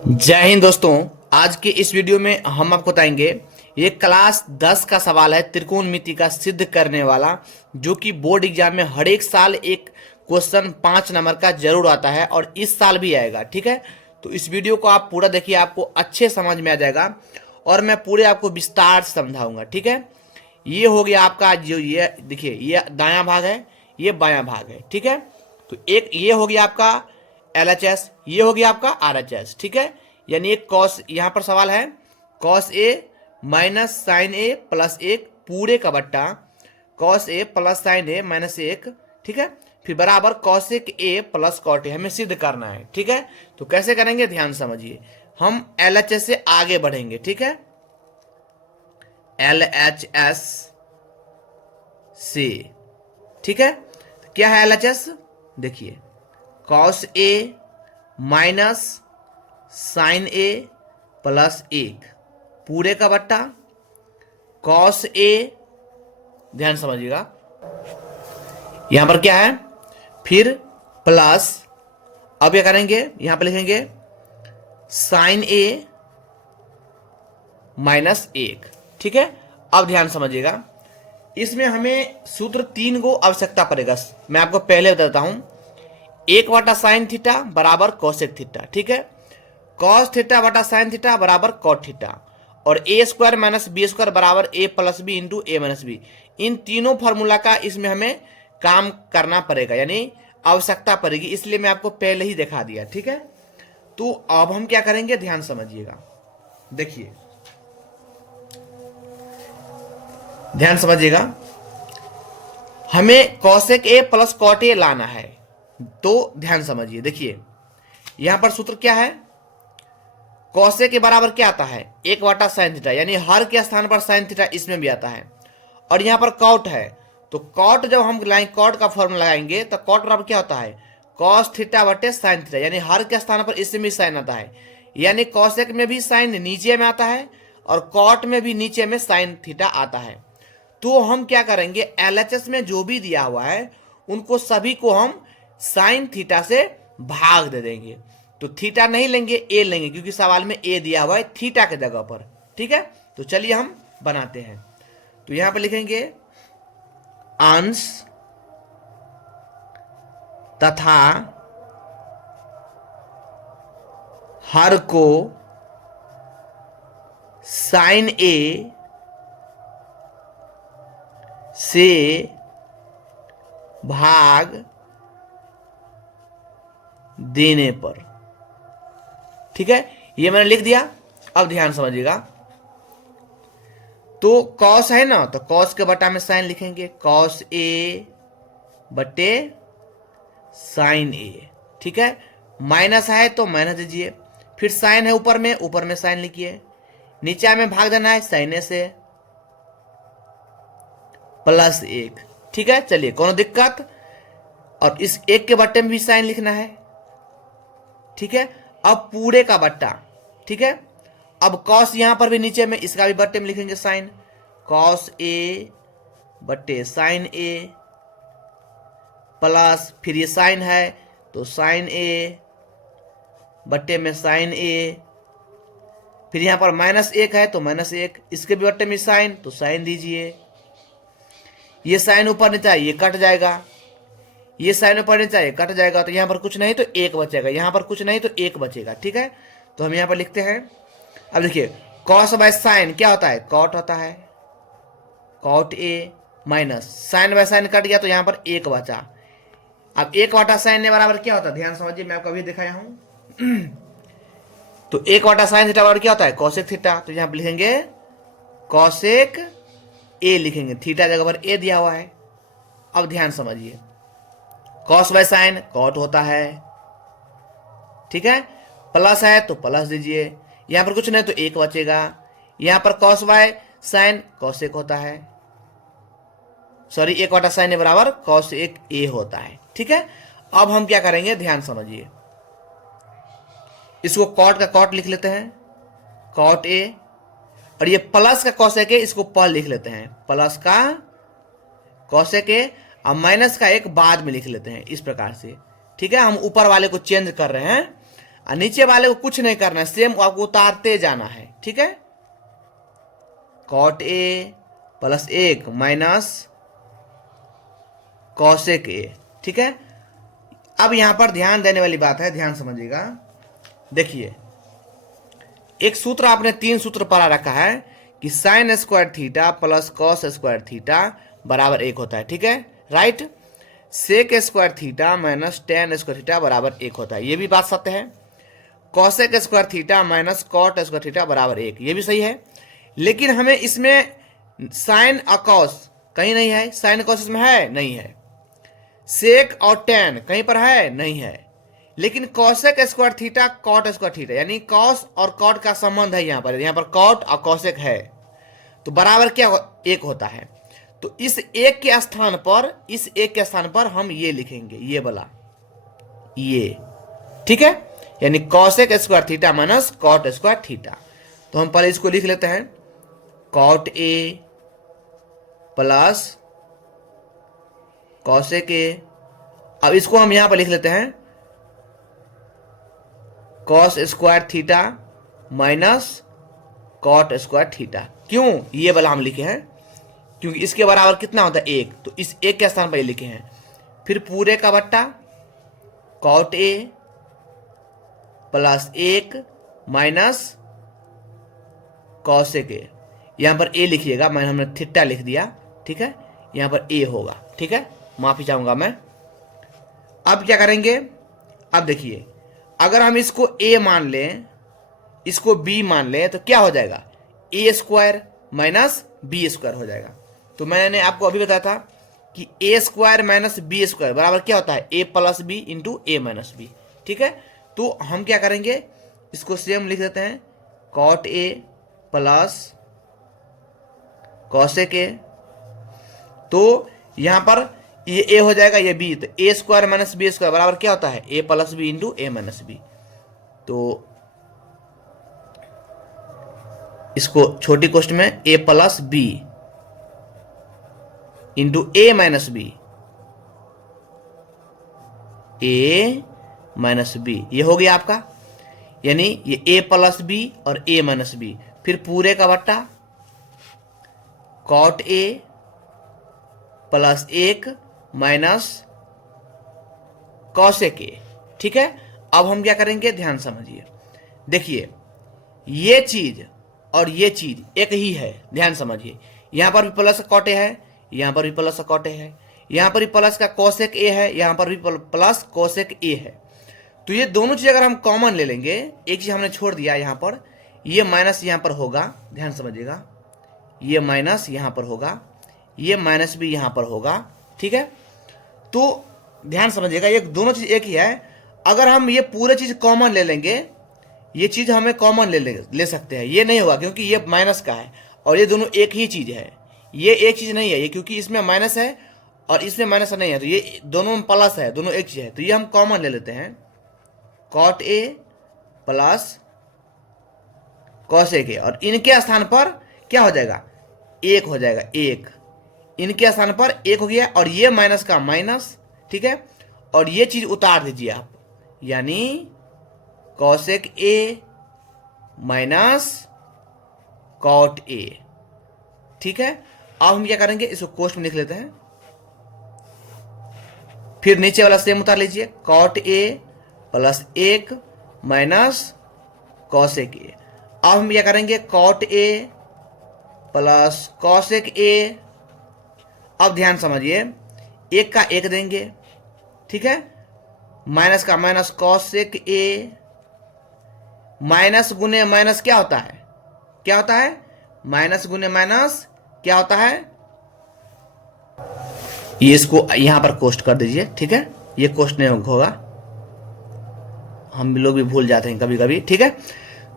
जय हिंद दोस्तों। आज के इस वीडियो में हम आपको बताएंगे ये क्लास 10 का सवाल है त्रिकोणमिति का सिद्ध करने वाला, जो कि बोर्ड एग्जाम में हर एक साल एक क्वेश्चन 5 नंबर का जरूर आता है और इस साल भी आएगा। ठीक है, तो इस वीडियो को आप पूरा देखिए, आपको अच्छे समझ में आ जाएगा और मैं पूरे आपको विस्तार से समझाऊंगा। ठीक है, ये हो गया आपका, जो ये देखिए ये दायां भाग है, ये बायां भाग है। ठीक है, तो एक ये हो गया आपका LHS, ये हो गया आपका RHS। ठीक है, यानी एक कॉस, यहां पर सवाल है cos A minus sin A plus एक पूरे का बट्टा cos A plus sin A minus एक। ठीक है, फिर बराबर cosec A plus cot A हमें सिद्ध करना है। ठीक है, तो कैसे करेंगे ध्यान समझिए। हम LHS से आगे बढ़ेंगे। ठीक है, LHS से, ठीक है, तो क्या है LHS, देखिए cos A minus sin A plus एक पूरे का बट्टा कॉस ए, ध्यान समझिएगा, यहां पर क्या है, फिर प्लस, अब क्या करेंगे यहां पर लिखेंगे साइन ए माइनस एक। ठीक है, अब ध्यान समझिएगा, इसमें हमें सूत्र 3 को आवश्यकता पड़ेगा। मैं आपको पहले बताता हूं, 1 साइन थीटा बराबर कॉसेक थीटा। ठीक है, कॉस थीटा बटा साइन थीटा बराबर कॉट थीटा, और ए स्क्वायर माइनस बी स्क्वायर बराबर ए plus B into A minus B. इन तीनों फॉर्मूला का इसमें हमें काम करना पड़ेगा, यानी आवश्यकता पड़ेगी, इसलिए मैं आपको पहले ही दिखा दिया। ठीक है, तो अब हम क्या करेंगे ध्यान समझिएगा, देखिए ध्यान समझिएगा, हमें cosec A plus cot A लाना है। तो ध्यान समझिए, देखिए यहां पर सूत्र क्या है, कॉसेक के बराबर क्या आता है 1 साइन थीटा, यानी हर के स्थान पर साइन थीटा इसमें भी आता है, और यहां पर कॉट है, तो कॉट जब हम कॉट का फॉर्मूला लगाएंगे तो कॉट बराबर क्या होता है कॉस थीटा बटे साइन थीटा, यानी हर के स्थान पर इसमें भी साइन आता है, यानी कॉसेक में भी साइन नीचे में आता है और कॉट में भी नीचे में साइन थीटा आता है। तो हम क्या करेंगे, LHS में जो भी दिया हुआ है उनको सभी को हम साइन थीटा से भाग दे देंगे। तो थीटा नहीं लेंगे, ए लेंगे, क्योंकि सवाल में ए दिया हुआ है थीटा के जगह पर। ठीक है, तो चलिए हम बनाते हैं। तो यहां पर लिखेंगे अंश तथा हर को साइन ए से भाग देने पर। ठीक है, ये मैंने लिख दिया। अब ध्यान समझिएगा, तो कॉस है ना, तो कॉस के बटा में साइन लिखेंगे, कॉस ए बटे साइन ए। ठीक है, माइनस है तो माइनस दीजिए, फिर साइन है ऊपर में साइन लिखिए, नीचे में भाग देना है साइन ए से प्लस एक। ठीक है, चलिए कोनो दिक्कत, और इस एक के बट्टे में भी साइन लिखना है। ठीक है, अब पूरे का बट्टा। ठीक है, अब कॉस यहां पर भी नीचे में, इसका भी बट्टे में लिखेंगे साइन, कॉस ए बट्टे साइन ए प्लस, फिर ये साइन है तो साइन ए बट्टे में साइन ए, फिर यहां पर माइनस एक है तो माइनस एक, इसके भी बट्टे में साइन तो साइन दीजिए, ये साइन ऊपर नीचे ये कट जाएगा, ये साइन ऊपर नीचे ये कट जाएगा, तो यहां पर कुछ नहीं तो एक बचेगा, यहां पर कुछ नहीं तो एक बचेगा। ठीक है, तो हम यहां पर लिखते हैं, अब देखिए कॉस बाय साइन क्या होता है कॉट होता है, cot A minus sin by sin cut गया तो यहां पर एक बचा। अब 1 साइन ए बराबर क्या होता है, ध्यान समझिए, मैं आपको अभी दिखाया हूं। तो 1 साइन थीटा बराबर क्या होता है कॉसेक थीटा, तो यहां पर लिखेंगे कॉसेक ए, लिखेंगे थीटा जगह पर ए दिया हुआ है। अब ध्यान समझिए, कॉस बाय साइन कॉट होता है। ठीक है, प्लस है तो प्लस दीजिए, यहां पर कुछ नहीं तो एक बचेगा, यहां पर कॉस बाय साइन कॉसेक होता है, सॉरी 1 साइन ए बराबर कॉस एक ए होता है। ठीक है, अब हम क्या करेंगे ध्यान समझिए, इसको कॉट का कॉट लिख लेते हैं, कॉट ए, और ये प्लस का कॉसेक है, इसको पहले लिख लेते हैं, प्लस का कॉसेक ए, अब माइनस का एक बाद में लिख लेते हैं इस प्रकार से। ठीक है, हम ऊपर वाले को चेंज कर रहे हैं। और नीचे वाले को कुछ नहीं करना है, सेम आपको उतारते जाना है, ठीक है। Cot A plus 1 minus cosec A, ठीक है। अब यहां पर ध्यान देने वाली बात है, ध्यान समझिएगा। देखिए एक सूत्र आपने 3 सूत्र पढ़ा रखा है कि sin square theta plus cos square theta बराबर 1 होता है, ठीक है, right. Sec square theta minus tan square theta बराबर 1 होता है, ये भी बात सत्य है। Cosec square theta minus cot square theta बराबर 1, ये भी सही है। लेकिन हमें इसमें साइन और कॉस कहीं नहीं है, साइन कॉस इसमें है नहीं है। सेक और टेन कहीं पर है नहीं है। लेकिन cosec square theta cot square theta, यानी कॉस और कॉट का संबंध है, यहाँ पर कॉट और कॉसेक है, तो बराबर क्या 1 होता है। तो इस एक के स्थान पर हम ये लिखेंगे, ये वाला, ये, ठीक है। यानी cosec square theta minus cot square theta. तो हम पहले इसको लिख लेते हैं, cot A plus cosec A. अब इसको हम यहां पर लिख लेते हैं cos square theta minus cot square theta. क्यों ये वाला हम लिखे हैं, क्योंकि इसके बराबर कितना होता है 1, तो इस 1 के स्थान पर ये लिखे हैं। फिर पूरे का बट्टा cot A plus 1 minus cosec A, यहां पर ए लिखिएगा, हमने थीटा लिख दिया, ठीक है, यहां पर ए होगा, ठीक है, माफी चाहूंगा मैं। अब क्या करेंगे, अब देखिए अगर हम इसको a मान लें, इसको b मान लें, तो क्या हो जाएगा, a square minus B square हो जाएगा। तो मैंने आपको अभी बताया था कि a square minus B square बराबर क्या होता है, a plus B into A minus B, ठीक है। तो हम क्या करेंगे, इसको सेम लिख देते हैं, cot a plus cosec A. तो यहां पर ये a हो जाएगा, ये b, तो a square minus B square बराबर क्या होता है, a plus B into A minus B. तो इसको छोटी कोष्ट में a plus B into A minus B, A minus B, ये हो गया आपका, यानी ये a प्लस बी और a माइनस बी। फिर पूरे का बट्टा cot a plus 1 minus cosec A, ठीक है। अब हम क्या करेंगे, ध्यान समझिए। देखिए ये चीज और ये चीज एक ही है, ध्यान समझिए। यहां पर भी प्लस कॉट ए है, यहां पर भी प्लस कॉट ए है, यहां पर भी प्लस का कॉसेक ए है, यहां पर भी प्लस कॉसेक ए है। तो ये दोनों चीज अगर हम कॉमन ले लेंगे, एक चीज हमने छोड़ दिया यहां पर, ये माइनस यहां पर होगा, ध्यान समझिएगा, ये माइनस यहां पर होगा, ये माइनस भी यहां पर होगा, ठीक है। तो ध्यान समझिएगा, ये दोनों चीज एक ही है। अगर हम ये पूरे चीज कॉमन ले लेंगे, ये चीज हमें कॉमन ले सकते हैं, ये नहीं होगा क्योंकि ये माइनस का है और ये दोनों एक ही चीज है, ये एक चीज नहीं है, ये क्योंकि इसमें माइनस है और इसमें माइनस नहीं है, तो ये दोनों में प्लस है, दोनों एक चीज है। तो ये हम कॉमन ले लेते हैं, cot A plus cosec A, और इनके स्थान पर क्या हो जाएगा, 1 हो जाएगा, 1 इनके स्थान पर 1 हो गया, और ये माइनस का माइनस, ठीक है, और ये चीज उतार दीजिए आप, यानी cosec A minus cot A, ठीक है। अब हम क्या करेंगे, इसको कोष्ठ में लिख लेते हैं, फिर नीचे वाला सेम उतार लीजिए, cot A plus 1 minus cosec A. अब हम क्या करेंगे, cot A plus cosec A. अब ध्यान समझिए, 1 का 1 देंगे, ठीक है, माइनस का माइनस कॉसेक ए, माइनस गुने माइनस क्या होता है, क्या होता है, माइनस गुने माइनस क्या होता है, ये इसको यहां पर कोष्ठ कर दीजिए, ठीक है, ये कोष्ठ नहीं होगा, हम लोग भी भूल जाते हैं कभी कभी, ठीक है।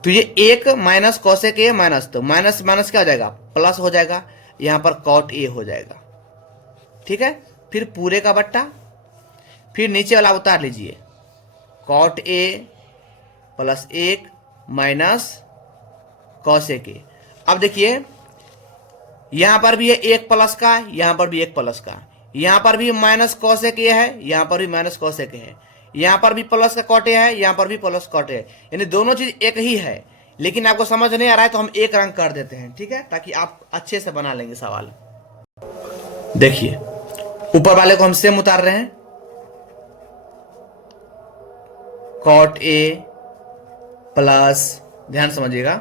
तो ये 1 माइनस कॉसेक ए माइनस, तो माइनस माइनस क्या हो जाएगा, प्लस हो जाएगा, यहां पर कॉट ए हो जाएगा, ठीक है। फिर पूरे का बट्टा, फिर नीचे वाला उतार लीजिए, cot A plus 1 minus cosec A. अब देखिए यहां पर भी है 1 प्लस का, यहां पर भी 1 प्लस का, यहां पर भी माइनस कॉसेक ए है, यहां पर भी माइनस कॉसेक ए है, यहाँ पर भी प्लस का कॉट ए है, यहाँ पर भी प्लस कॉट ए है, यानी दोनों चीज एक ही है। लेकिन आपको समझ नहीं आ रहा है तो हम एक रंग कर देते हैं, ठीक है, ताकि आप अच्छे से बना लेंगे सवाल। देखिए ऊपर वाले को हम सेम उतार रहे हैं, कॉट ए प्लस, ध्यान समझिएगा,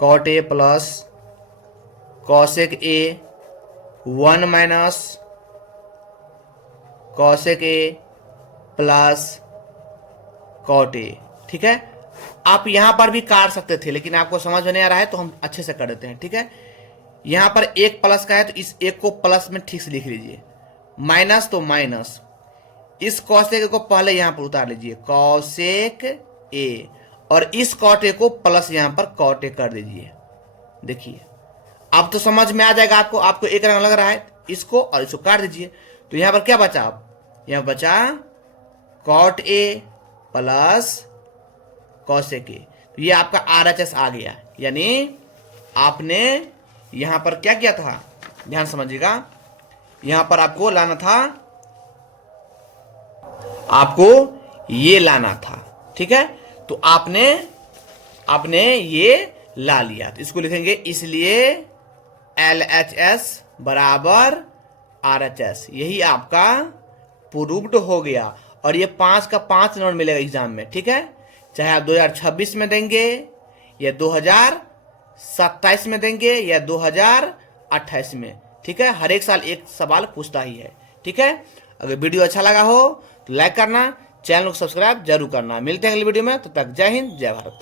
cot A plus cosec A 1 minus cosec A plus cot A, ठीक है। आप यहां पर भी काट सकते थे, लेकिन आपको समझ में नहीं आ रहा है तो हम अच्छे से कर देते हैं, ठीक है। यहां पर एक प्लस का है तो इस एक को प्लस में ठीक से लिख लीजिए, माइनस तो माइनस, इस कॉसेक को पहले यहां पर उतार लीजिए कॉसेक ए, और इस कॉट ए को प्लस यहां पर कॉट ए कर दीजिए। देखिए अब तो समझ में आ जाएगा आपको, आपको एक रंग लग रहा है, इसको और इसको काट दीजिए। तो यहां पर क्या बचा, आप यहां बचा cot A plus cosec A, तो ये आपका RHS आ गया। यानी आपने यहां पर क्या किया था, ध्यान समझिएगा, यहां पर आपको लाना था, आपको ये लाना था, ठीक है। तो आपने ये ला लिया, तो इसको लिखेंगे इसलिए LHS बराबर RHS, यही आपका प्रूव्ड हो गया। और ये 5 का 5 नंबर मिलेगा एग्जाम में, ठीक है, चाहे आप 2026 में देंगे या 2027 में देंगे या 2028 में, ठीक है। हर एक साल एक सवाल पूछता ही है, ठीक है। अगर वीडियो अच्छा लगा हो तो लाइक करना, चैनल को सब्सक्राइब जरूर करना। मिलते हैं अगली वीडियो में, तब तक जय हिंद जय भारत।